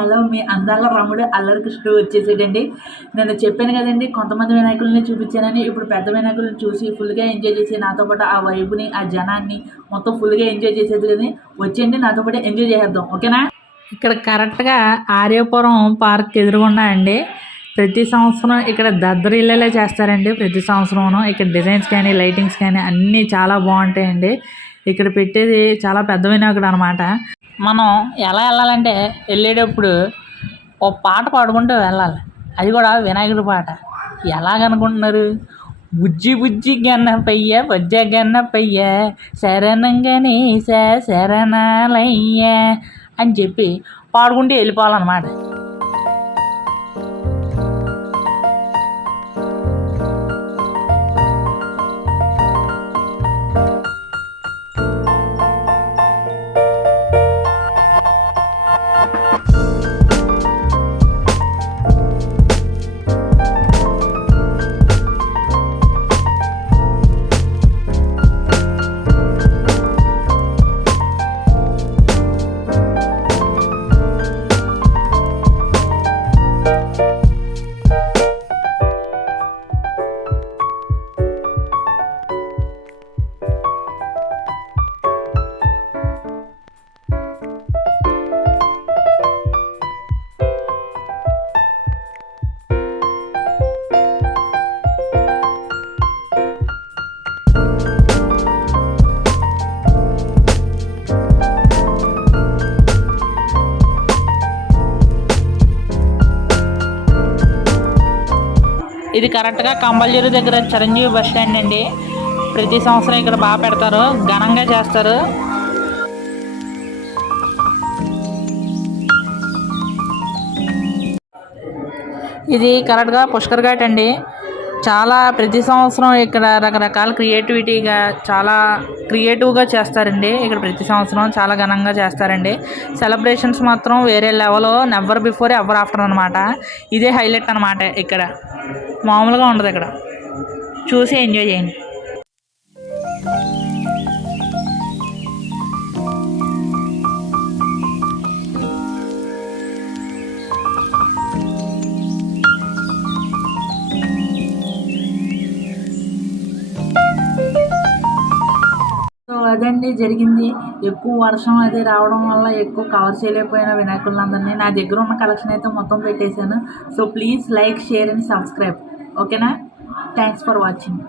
Hello మీ అందాల రాముడు అల్లరి కృష్ణుడు వచ్చేసాడండి. నేను చెప్పాను కదండి కొంతమంది వినాయకుల్ని చూపించానని. ఇప్పుడు పెద్ద వినాయకుల్ని చూసి ఫుల్గా ఎంజాయ్ చేసి నాతో పాటు ఆ వైబ్ని ఆ జనాన్ని మొత్తం ఫుల్గా ఎంజాయ్ చేసేది కానీ వచ్చేయండి నాతో పాటు ఎంజాయ్ చేసేద్దాం, ఓకేనా? ఇక్కడ కరెక్ట్గా ఆర్యపురం పార్క్ ఎదురుగుండా అండి. ప్రతి సంవత్సరం ఇక్కడ దద్దరిల్లేలా చేస్తారండి. ప్రతి సంవత్సరం ఇక్కడ డిజైన్స్ కానీ లైటింగ్స్ కానీ అన్నీ చాలా బాగుంటాయండి. ఇక్కడ పెట్టేది చాలా పెద్ద వినాయకుడు అనమాట. మనం ఎలా వెళ్ళాలంటే వెళ్ళేటప్పుడు ఓ పాట పాడుకుంటూ వెళ్ళాలి. అది కూడా వినాయకుడి పాట. ఎలాగనుకుంటున్నారు? బుజ్జి బుజ్జి గన్నపయ్య బొజ్జ గన్నపయ్య శరణంగానే శరణాలయ్య అని చెప్పి పాడుకుంటూ వెళ్ళిపోవాలన్నమాట. ఇది కరెక్ట్గా కంబల్జూరు దగ్గర చిరంజీవి బస్ స్టాండ్ అండి. ప్రతి సంవత్సరం ఇక్కడ బాగా పెడతారు, ఘనంగా చేస్తారు. ఇది కరెక్ట్గా పుష్కర్ ఘాట్ అండి. చాలా ప్రతి సంవత్సరం ఇక్కడ రకరకాల చాలా క్రియేటివ్గా చేస్తారండి. ఇక్కడ ప్రతి సంవత్సరం చాలా ఘనంగా చేస్తారండి. సెలబ్రేషన్స్ మాత్రం వేరే level, never before ever after అనమాట. ఇదే హైలైట్ అనమాట. ఇక్కడ మామూలుగా ఉండదు. ఇక్కడ చూసి ఎంజాయ్ చేయండి. అదండి జరిగింది. ఎక్కువ వర్షం అది రావడం వల్ల ఎక్కువ కవర్ చేయలేకపోయిన వినాయకులందరినీ నా దగ్గర ఉన్న కలెక్షన్ అయితే మొత్తం పెట్టేశాను. So please like, share and subscribe, ఓకేనా? Thanks for watching.